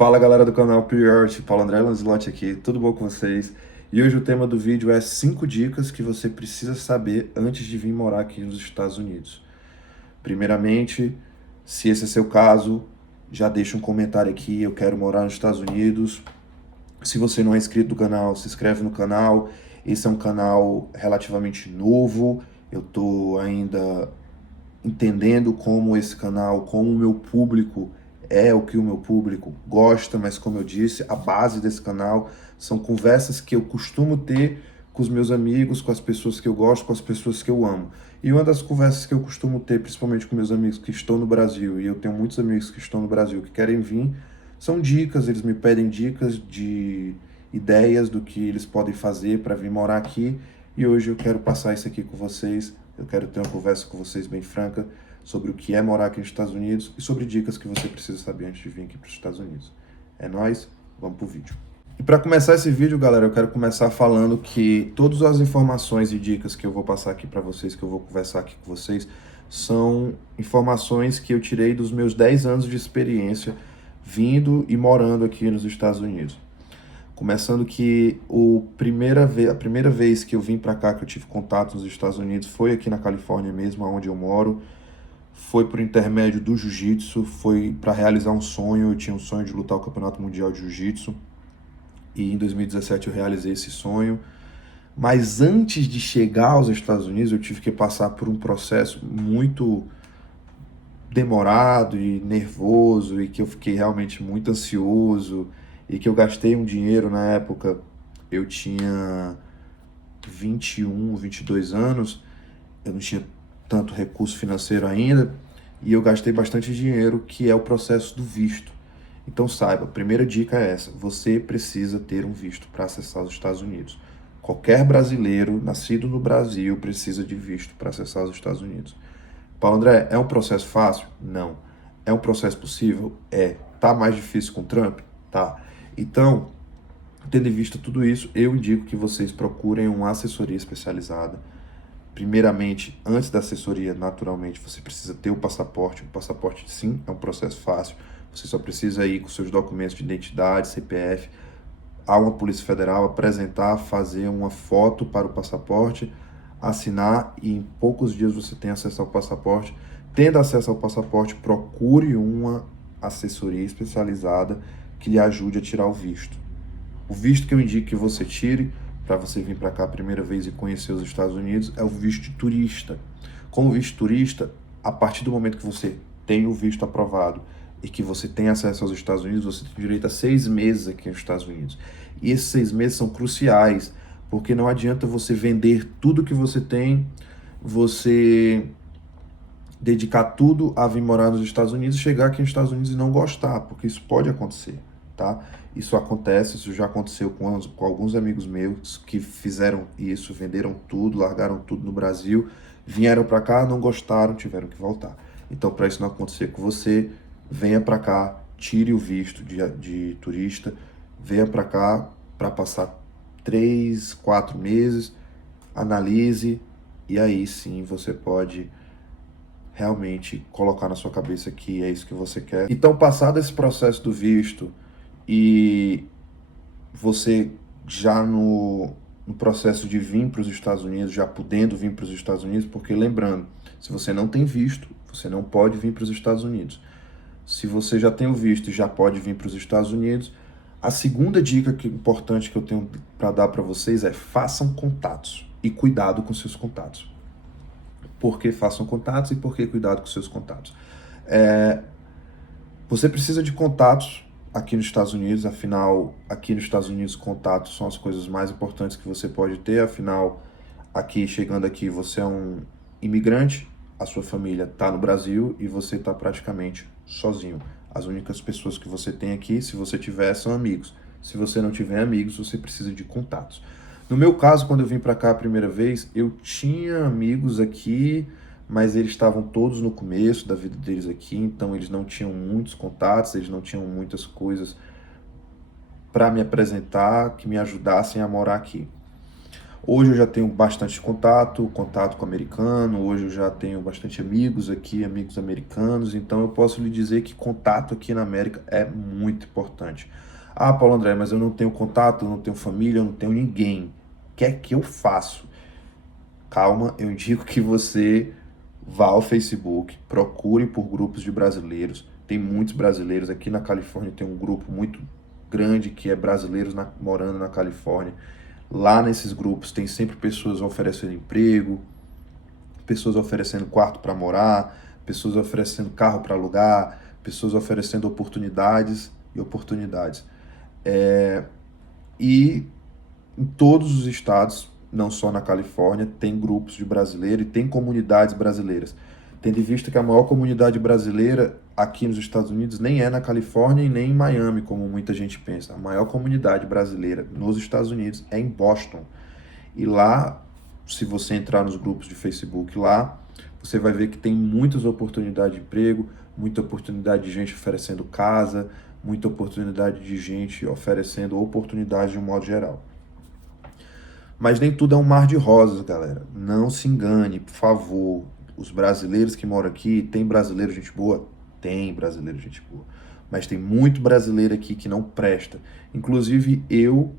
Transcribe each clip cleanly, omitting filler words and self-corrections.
Fala galera do canal Priority, Paulo André Lancelotti aqui, tudo bom com vocês? E hoje o tema do vídeo é 5 dicas que você precisa saber antes de vir morar aqui nos Estados Unidos. Primeiramente, se esse é seu caso, já deixa um comentário aqui, eu quero morar nos Estados Unidos. Se você não é inscrito no canal, se inscreve no canal. Esse é um canal relativamente novo, eu tô ainda entendendo como esse canal, como o meu público é o que o meu público gosta, mas como eu disse, a base desse canal são conversas que eu costumo ter com os meus amigos, com as pessoas que eu gosto, com as pessoas que eu amo. E uma das conversas que eu costumo ter, principalmente com meus amigos que estão no Brasil, e eu tenho muitos amigos que estão no Brasil que querem vir, são dicas, eles me pedem dicas de ideias do que eles podem fazer para vir morar aqui, e hoje eu quero passar isso aqui com vocês. Eu quero ter uma conversa com vocês bem franca sobre o que é morar aqui nos Estados Unidos e sobre dicas que você precisa saber antes de vir aqui para os Estados Unidos. É nóis, vamos pro vídeo. E para começar esse vídeo, galera, eu quero começar falando que todas as informações e dicas que eu vou passar aqui para vocês, que eu vou conversar aqui com vocês, são informações que eu tirei dos meus 10 anos de experiência vindo e morando aqui nos Estados Unidos. Começando que a primeira vez que eu vim para cá, que eu tive contato nos Estados Unidos, foi aqui na Califórnia mesmo, onde eu moro. Foi por intermédio do jiu-jitsu, foi para realizar um sonho. Eu tinha um sonho de lutar o Campeonato Mundial de Jiu-Jitsu. E em 2017 eu realizei esse sonho. Mas antes de chegar aos Estados Unidos, eu tive que passar por um processo muito demorado e nervoso, e que eu fiquei realmente muito ansioso, e que eu gastei um dinheiro na época. Eu tinha 21, 22 anos, eu não tinha tanto recurso financeiro ainda, e eu gastei bastante dinheiro, que é o processo do visto. Então saiba, a primeira dica é essa: você precisa ter um visto para acessar os Estados Unidos. Qualquer brasileiro nascido no Brasil precisa de visto para acessar os Estados Unidos. Paulo André, é um processo fácil? Não. É um processo possível? É. Tá mais difícil com o Trump? Tá. Então, tendo em vista tudo isso, eu indico que vocês procurem uma assessoria especializada. Primeiramente, antes da assessoria, naturalmente, você precisa ter o passaporte. O passaporte, sim, é um processo fácil. Você só precisa ir com seus documentos de identidade, CPF, a uma Polícia Federal, apresentar, fazer uma foto para o passaporte, assinar, e em poucos dias você tem acesso ao passaporte. Tendo acesso ao passaporte, procure uma assessoria especializada que lhe ajude a tirar o visto. O visto que eu indico que você tire para você vir para cá a primeira vez e conhecer os Estados Unidos é o visto de turista. Com o visto turista, a partir do momento que você tem o visto aprovado e que você tem acesso aos Estados Unidos, você tem direito a 6 meses aqui nos Estados Unidos. E esses 6 meses são cruciais, porque não adianta você vender tudo que você tem, você dedicar tudo a vir morar nos Estados Unidos, chegar aqui nos Estados Unidos e não gostar, porque isso pode acontecer, tá? Isso acontece, isso já aconteceu com alguns amigos meus que fizeram isso, venderam tudo, largaram tudo no Brasil, vieram para cá, não gostaram, tiveram que voltar. Então, para isso não acontecer com você, venha para cá, tire o visto de turista, venha para cá para passar 3, 4 meses, analise, e aí sim você pode realmente colocar na sua cabeça que é isso que você quer. Então, passado esse processo do visto e você já no processo de vir para os Estados Unidos, já podendo vir para os Estados Unidos, porque lembrando, se você não tem visto, você não pode vir para os Estados Unidos. Se você já tem o visto e já pode vir para os Estados Unidos, a segunda dica importante que eu tenho para dar para vocês é: façam contatos e cuidado com seus contatos. Por que façam contatos e por que cuidado com seus contatos? Você precisa de contatos aqui nos Estados Unidos, afinal, aqui nos Estados Unidos, contatos são as coisas mais importantes que você pode ter, afinal, chegando aqui, você é um imigrante, a sua família está no Brasil e você está praticamente sozinho. As únicas pessoas que você tem aqui, se você tiver, são amigos. Se você não tiver amigos, você precisa de contatos. No meu caso, quando eu vim para cá a primeira vez, eu tinha amigos aqui, mas eles estavam todos no começo da vida deles aqui, então eles não tinham muitos contatos, eles não tinham muitas coisas para me apresentar que me ajudassem a morar aqui. Hoje eu já tenho bastante contato com americano, hoje eu já tenho bastante amigos aqui, amigos americanos, então eu posso lhe dizer que contato aqui na América é muito importante. Ah, Paulo André, mas eu não tenho contato, eu não tenho família, eu não tenho ninguém. O que é que eu faço? Calma, eu indico que você vá ao Facebook, procure por grupos de brasileiros. Tem muitos brasileiros aqui na Califórnia, tem um grupo muito grande que é brasileiros morando na Califórnia. Lá nesses grupos tem sempre pessoas oferecendo emprego, pessoas oferecendo quarto para morar, pessoas oferecendo carro para alugar, pessoas oferecendo oportunidades e oportunidades. E em todos os estados, não só na Califórnia, tem grupos de brasileiros e tem comunidades brasileiras. Tendo em vista que a maior comunidade brasileira aqui nos Estados Unidos nem é na Califórnia e nem em Miami, como muita gente pensa. A maior comunidade brasileira nos Estados Unidos é em Boston. E lá, se você entrar nos grupos de Facebook lá, você vai ver que tem muitas oportunidades de emprego, muita oportunidade de gente oferecendo casa, muita oportunidade de gente oferecendo oportunidades de um modo geral. Mas nem tudo é um mar de rosas, galera. Não se engane, por favor. Os brasileiros que moram aqui, tem brasileiro gente boa? Tem brasileiro gente boa. Mas tem muito brasileiro aqui que não presta. Inclusive eu,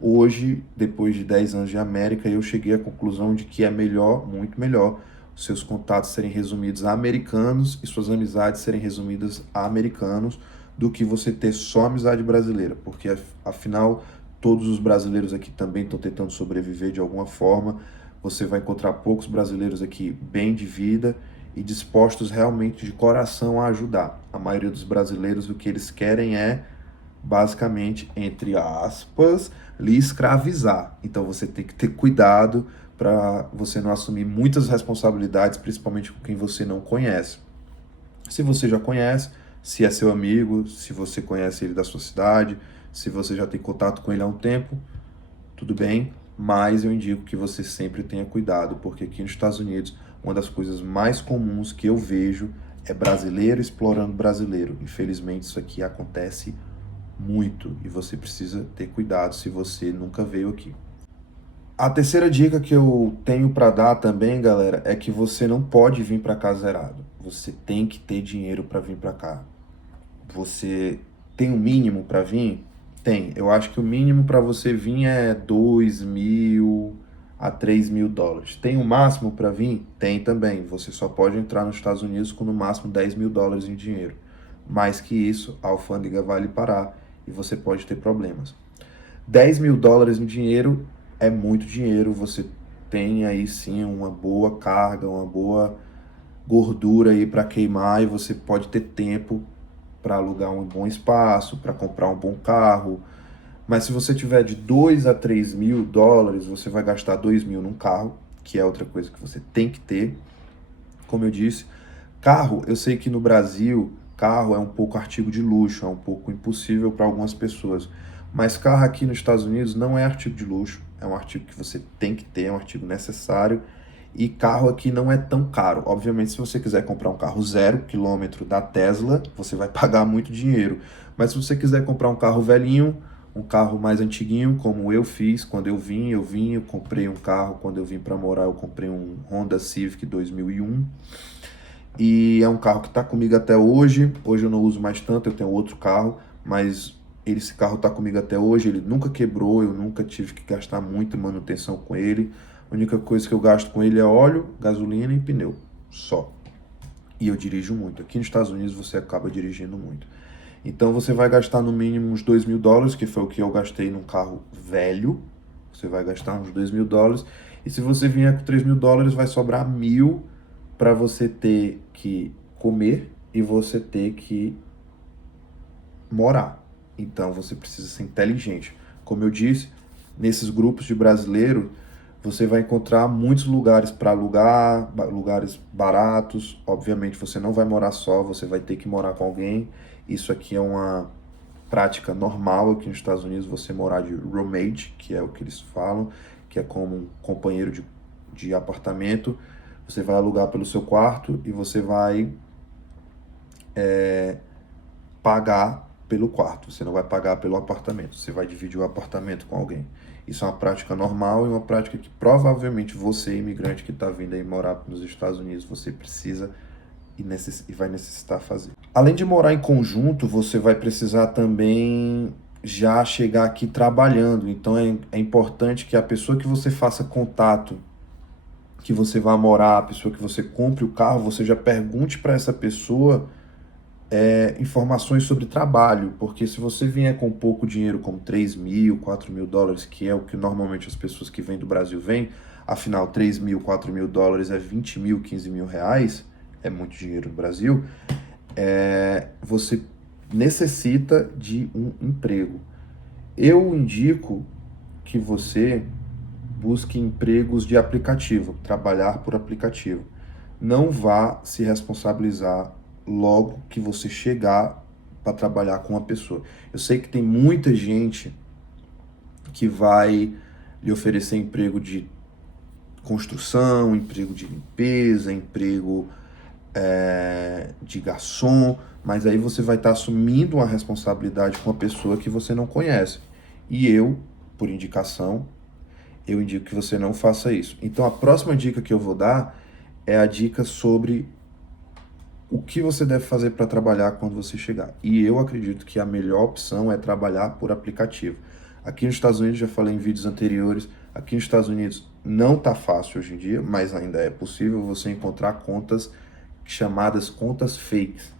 hoje, depois de 10 anos de América, eu cheguei à conclusão de que é melhor, muito melhor, os seus contatos serem resumidos a americanos e suas amizades serem resumidas a americanos do que você ter só amizade brasileira. Porque, afinal, todos os brasileiros aqui também estão tentando sobreviver de alguma forma. Você vai encontrar poucos brasileiros aqui bem de vida e dispostos realmente de coração a ajudar. A maioria dos brasileiros, o que eles querem é, basicamente, entre aspas, lhe escravizar. Então você tem que ter cuidado para você não assumir muitas responsabilidades, principalmente com quem você não conhece. Se você já conhece, se é seu amigo, se você conhece ele da sua cidade, se você já tem contato com ele há um tempo, tudo bem, mas eu indico que você sempre tenha cuidado, porque aqui nos Estados Unidos, uma das coisas mais comuns que eu vejo é brasileiro explorando brasileiro. Infelizmente, isso aqui acontece muito e você precisa ter cuidado se você nunca veio aqui. A terceira dica que eu tenho para dar também, galera, é que você não pode vir para cá zerado. Você tem que ter dinheiro para vir para cá. Você tem um mínimo para vir? Tem. Eu acho que o mínimo para você vir é 2.000 a 3.000 dólares. Tem o máximo para vir? Tem também. Você só pode entrar nos Estados Unidos com no máximo 10.000 dólares em dinheiro. Mais que isso, a alfândega vai lhe parar e você pode ter problemas. 10.000 dólares em dinheiro é muito dinheiro. Você tem aí sim uma boa carga, uma boa gordura aí para queimar e você pode ter tempo para alugar um bom espaço, para comprar um bom carro. Mas se você tiver de 2 a 3.000 dólares, você vai gastar 2.000 num carro, que é outra coisa que você tem que ter. Como eu disse, carro, eu sei que no Brasil, carro é um pouco artigo de luxo, é um pouco impossível para algumas pessoas. Mas carro aqui nos Estados Unidos não é artigo de luxo, é um artigo que você tem que ter, é um artigo necessário. E carro aqui não é tão caro. Obviamente, se você quiser comprar um carro 0 km da Tesla, você vai pagar muito dinheiro. Mas se você quiser comprar um carro velhinho, um carro mais antiguinho, como eu fiz quando eu comprei um carro, quando eu vim para morar, eu comprei um Honda Civic 2001. E é um carro que está comigo até hoje. Hoje eu não uso mais tanto, eu tenho outro carro, mas esse carro está comigo até hoje. Ele nunca quebrou, eu nunca tive que gastar muita manutenção com ele. A única coisa que eu gasto com ele é óleo, gasolina e pneu, só. E eu dirijo muito. Aqui nos Estados Unidos você acaba dirigindo muito. Então você vai gastar no mínimo uns 2.000 dólares, que foi o que eu gastei num carro velho. Você vai gastar uns 2.000 dólares. E se você vier com 3.000 dólares, vai sobrar 1.000 para você ter que comer e você ter que morar. Então você precisa ser inteligente. Como eu disse, nesses grupos de brasileiro, você vai encontrar muitos lugares para alugar, lugares baratos. Obviamente você não vai morar só, você vai ter que morar com alguém. Isso aqui é uma prática normal aqui nos Estados Unidos, você morar de roommate, que é o que eles falam, que é como um companheiro de apartamento. Você vai alugar pelo seu quarto e você vai pagar pelo quarto, você não vai pagar pelo apartamento, você vai dividir o apartamento com alguém. Isso é uma prática normal e uma prática que provavelmente você, imigrante que está vindo aí morar nos Estados Unidos, você precisa e vai necessitar fazer. Além de morar em conjunto, você vai precisar também já chegar aqui trabalhando. Então é importante que a pessoa que você faça contato, que você vá morar, a pessoa que você compre o carro, você já pergunte para essa pessoa informações sobre trabalho, porque se você vier com pouco dinheiro, como 3 mil, 4 mil dólares, que é o que normalmente as pessoas que vêm do Brasil vêm, afinal 3 mil, 4 mil dólares é 20 mil, 15 mil reais, é muito dinheiro no Brasil, você necessita de um emprego. Eu indico que você busque empregos de aplicativo, trabalhar por aplicativo. Não vá se responsabilizar logo que você chegar para trabalhar com uma pessoa. Eu sei que tem muita gente que vai lhe oferecer emprego de construção, emprego de limpeza, emprego de garçom, mas aí você vai estar assumindo uma responsabilidade com uma pessoa que você não conhece. E eu, por indicação, eu indico que você não faça isso. Então a próxima dica que eu vou dar é a dica sobre o que você deve fazer para trabalhar quando você chegar. E eu acredito que a melhor opção é trabalhar por aplicativo. Aqui nos Estados Unidos, já falei em vídeos anteriores, aqui nos Estados Unidos não está fácil hoje em dia, mas ainda é possível você encontrar contas chamadas contas fakes.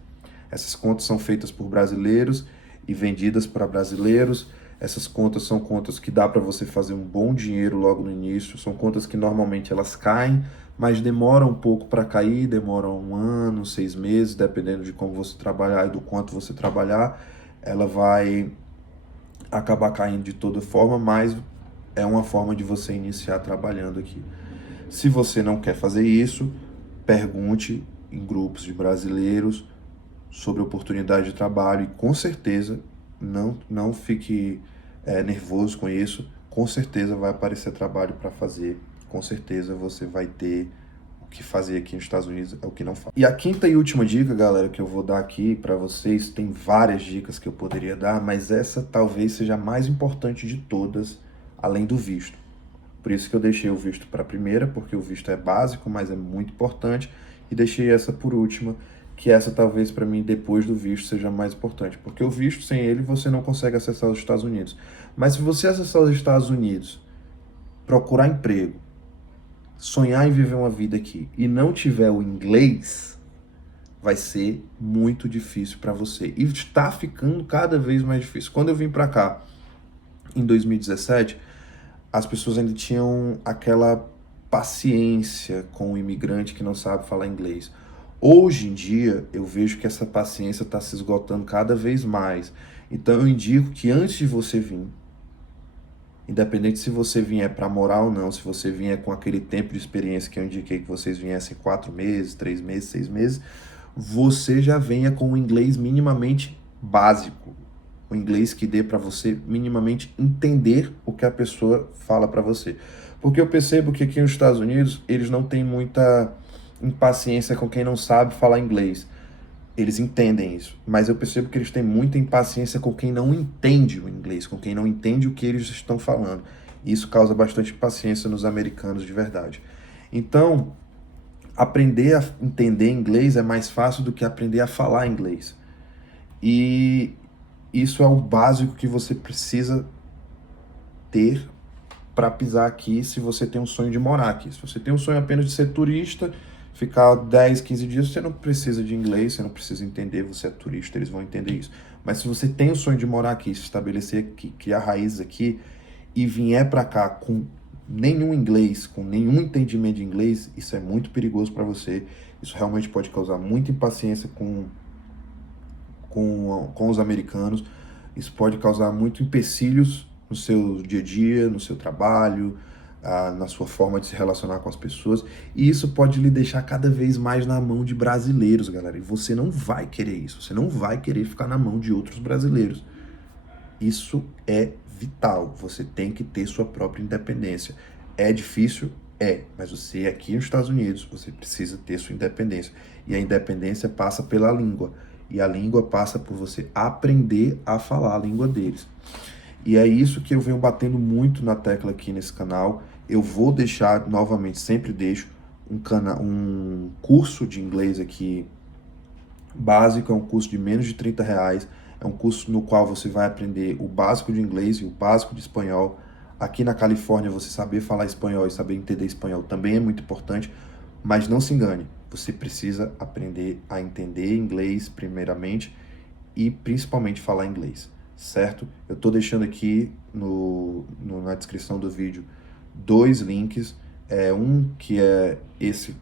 Essas contas são feitas por brasileiros e vendidas para brasileiros. Essas contas são contas que dá para você fazer um bom dinheiro logo no início. São contas que normalmente elas caem, mas demoram um pouco para cair, demoram 1 ano, 6 meses, dependendo de como você trabalhar e do quanto você trabalhar. Ela vai acabar caindo de toda forma, mas é uma forma de você iniciar trabalhando aqui. Se você não quer fazer isso, pergunte em grupos de brasileiros sobre oportunidade de trabalho e com certeza não fique nervoso com isso, com certeza vai aparecer trabalho para fazer, com certeza você vai ter o que fazer aqui nos Estados Unidos, é o que não faz. E a quinta e última dica, galera, que eu vou dar aqui para vocês, tem várias dicas que eu poderia dar, mas essa talvez seja a mais importante de todas, além do visto. Por isso que eu deixei o visto para a primeira, porque o visto é básico, mas é muito importante, e deixei essa por última, que essa talvez para mim depois do visto seja mais importante, porque o visto sem ele você não consegue acessar os Estados Unidos. Mas se você acessar os Estados Unidos, procurar emprego, sonhar em viver uma vida aqui e não tiver o inglês, vai ser muito difícil para você. E está ficando cada vez mais difícil. Quando eu vim para cá em 2017, as pessoas ainda tinham aquela paciência com o imigrante que não sabe falar inglês. Hoje em dia, eu vejo que essa paciência está se esgotando cada vez mais. Então, eu indico que antes de você vir, independente se você vier para morar ou não, se você vier com aquele tempo de experiência que eu indiquei que vocês viessem 4 meses, 3 meses, 6 meses, você já venha com o inglês minimamente básico. O inglês que dê para você minimamente entender o que a pessoa fala para você. Porque eu percebo que aqui nos Estados Unidos, eles não têm muita impaciência com quem não sabe falar inglês. Eles entendem isso, mas eu percebo que eles têm muita impaciência com quem não entende o inglês, com quem não entende o que eles estão falando. E isso causa bastante impaciência nos americanos de verdade. Então, aprender a entender inglês é mais fácil do que aprender a falar inglês. E isso é o básico que você precisa ter para pisar aqui se você tem um sonho de morar aqui. Se você tem um sonho apenas de ser turista, ficar 10, 15 dias, você não precisa de inglês, você não precisa entender, você é turista, eles vão entender isso. Mas se você tem o sonho de morar aqui, se estabelecer aqui, criar raízes aqui e vier para cá com nenhum inglês, com nenhum entendimento de inglês, isso é muito perigoso para você. Isso realmente pode causar muita impaciência com os americanos. Isso pode causar muito empecilhos no seu dia a dia, no seu trabalho, na sua forma de se relacionar com as pessoas, e isso pode lhe deixar cada vez mais na mão de brasileiros, galera, e você não vai querer isso, você não vai querer ficar na mão de outros brasileiros. Isso é vital, você tem que ter sua própria independência. É difícil? É, mas você aqui nos Estados Unidos, você precisa ter sua independência, e a independência passa pela língua. E a língua passa por você aprender a falar a língua deles. E é isso que eu venho batendo muito na tecla aqui nesse canal. Eu vou deixar, novamente, sempre deixo, um curso de inglês aqui básico, é um curso de menos de R$ 30. É um curso no qual você vai aprender o básico de inglês e o básico de espanhol. Aqui na Califórnia, você saber falar espanhol e saber entender espanhol também é muito importante, mas não se engane, você precisa aprender a entender inglês primeiramente e principalmente falar inglês, certo? Eu estou deixando aqui na descrição do vídeo 2 links, um que é esse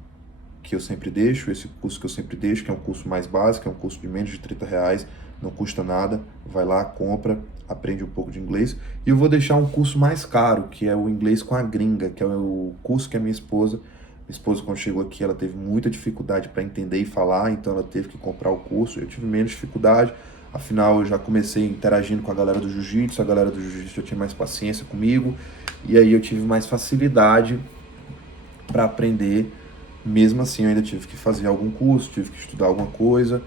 que eu sempre deixo, esse curso que eu sempre deixo, que é um curso mais básico, é um curso de menos de R$ 30, não custa nada, vai lá, compra, aprende um pouco de inglês. E eu vou deixar um curso mais caro, que é o Inglês com a Gringa, que é o curso que a minha esposa, quando chegou aqui, ela teve muita dificuldade para entender e falar, então ela teve que comprar o curso. Eu tive menos dificuldade, afinal eu já comecei interagindo com a galera do jiu-jitsu, a galera do jiu-jitsu já tinha mais paciência comigo, e aí eu tive mais facilidade para aprender. Mesmo assim, eu ainda tive que fazer algum curso, tive que estudar alguma coisa.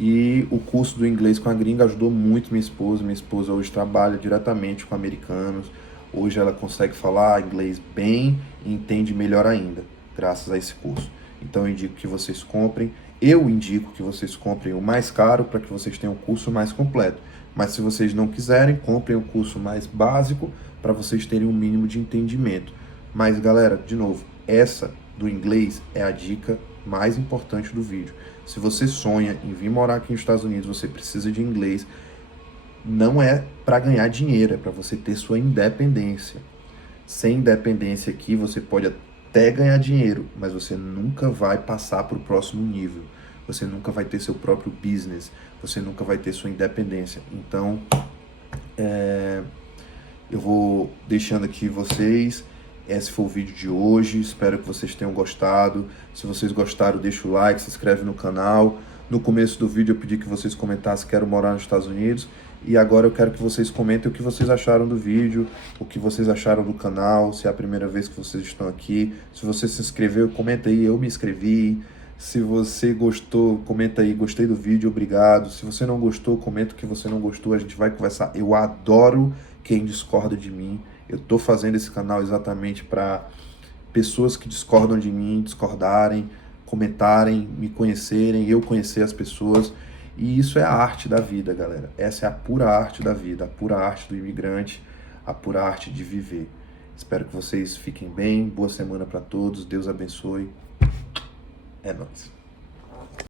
E o curso do Inglês com a Gringa ajudou muito minha esposa. Minha esposa hoje trabalha diretamente com americanos. Hoje ela consegue falar inglês bem e entende melhor ainda, graças a esse curso. Então eu indico que vocês comprem. Eu indico que vocês comprem o mais caro para que vocês tenham o curso mais completo. Mas se vocês não quiserem, comprem o curso mais básico para vocês terem um mínimo de entendimento. Mas galera, de novo, essa do inglês é a dica mais importante do vídeo. Se você sonha em vir morar aqui nos Estados Unidos, você precisa de inglês. Não é para ganhar dinheiro, é para você ter sua independência. Sem independência aqui, você pode até ganhar dinheiro, mas você nunca vai passar para o próximo nível. Você nunca vai ter seu próprio business. Você nunca vai ter sua independência. Então, eu vou deixando aqui vocês. Esse foi o vídeo de hoje, espero que vocês tenham gostado. Se vocês gostaram, deixa o like, se inscreve no canal. No começo do vídeo eu pedi que vocês comentassem quero morar nos Estados Unidos. E agora eu quero que vocês comentem o que vocês acharam do vídeo, o que vocês acharam do canal, se é a primeira vez que vocês estão aqui. Se você se inscreveu, comenta aí, eu me inscrevi. Se você gostou, comenta aí, gostei do vídeo, obrigado. Se você não gostou, comenta o que você não gostou, a gente vai conversar. Eu adoro quem discorda de mim. Eu tô fazendo esse canal exatamente para pessoas que discordam de mim, discordarem, comentarem, me conhecerem, eu conhecer as pessoas. E isso é a arte da vida, galera. Essa é a pura arte da vida, a pura arte do imigrante, a pura arte de viver. Espero que vocês fiquem bem, boa semana para todos, Deus abençoe. É nóis.